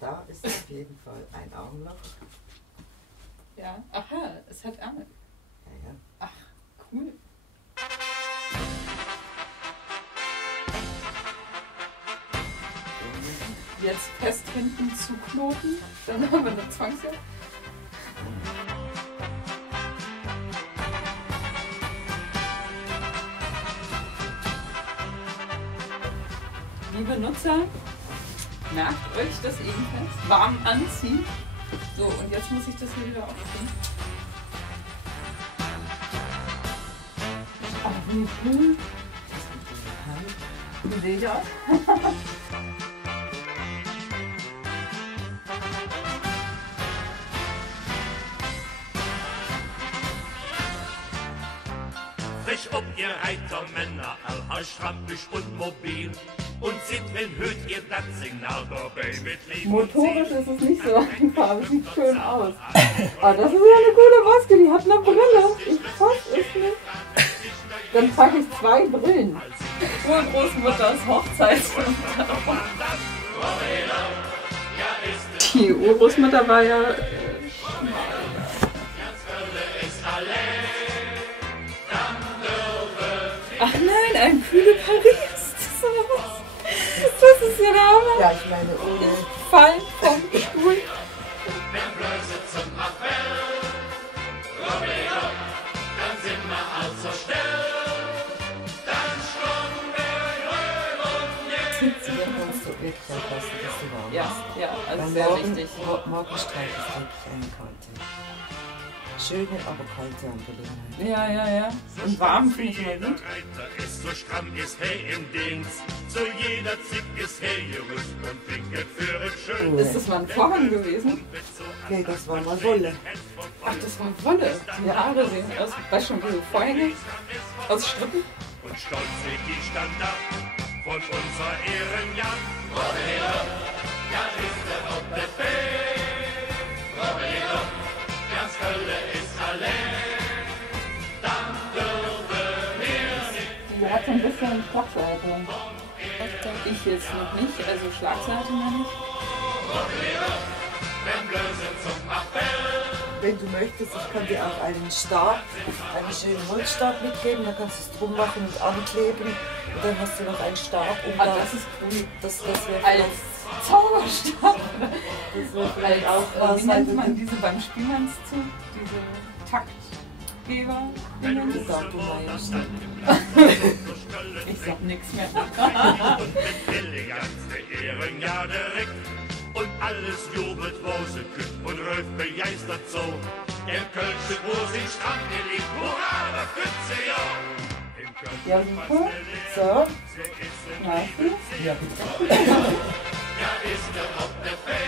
Da ist auf jeden Fall ein Armloch. Ja, aha, es hat Ärmel. Ja, ja. Ach, cool. Jetzt fest hinten zuknoten, dann haben wir eine Zwangsjacke. Liebe Nutzer, merkt euch das ebenfalls. Warm anziehen. So, und jetzt muss ich das hier wieder aufziehen. Ach, wie cool. Leder. Frisch ob ihr Reitermänner, allhaar strampig und mobil. Und seht, wenn hört ihr das Signal dabei mit Leben. Motorisch ist es nicht so einfach, aber es sieht schön aus. Aber das ist ja eine coole Maske, die hat eine Brille. Ich fass es nicht. Dann trage ich 2 Brillen. Urgroßmutters Hochzeit. Die Urgroßmutter war ja... Ach nein, ein Kühle Paris. Das ist ja der Hammer. Ja, ich meine, ohne. Fallen vom Stuhl. Da kannst du wirklich aufpassen, dass du warm Ja, bist. ja, also Weil sehr morgen, wichtig. Morgenstreik ist wirklich eine kalte. Schöne, aber kalte Angelegenheit. Ja, ja, ja. Und warm finde ich immer gut. Ist so stramm, ist hey im Dings. Zu jeder Zick ist hey gerüst und winket für es schön. Ist das mal ein Vorhang gewesen? Nee, das war mal Wolle. Ach, das war Wolle. Die Haare sehen aus, weißt schon, wie so Vorhänge aus Strippen. Und stolz weht die Standard von unserer Ehrenjagd. Ja, ist der Haupt der Fee. Ganz Hölle ist allein. Dann dürfen wir nicht. Die hat so ein bisschen Schlagseite. Ich jetzt noch nicht, also Schlagseite meine ich. Wenn Blödsinn zum Appell. Wenn du möchtest, ich kann dir auch einen Stab, einen schönen Holzstab mitgeben, da kannst du es drum machen und ankleben. Und dann hast du noch einen Stab, um Ah, da, das ist cool. das wäre Als vielleicht, Zauberstab. das wär vielleicht auch Wie nennt man was, diese beim Spielmannszug? Diese Taktgeber? das sagt du Meister. Ich sag nichts mehr. Elegante Ehrenjahr direkt. Und alles jubelt, wo sie küsst und Röf begeistert so. Der Kölsche Brust in Strand gelegt, hurra, da küsst sie ja. Im Köln Ja, super. So, Nice. ja bitte. ja ist der Rock der Fee.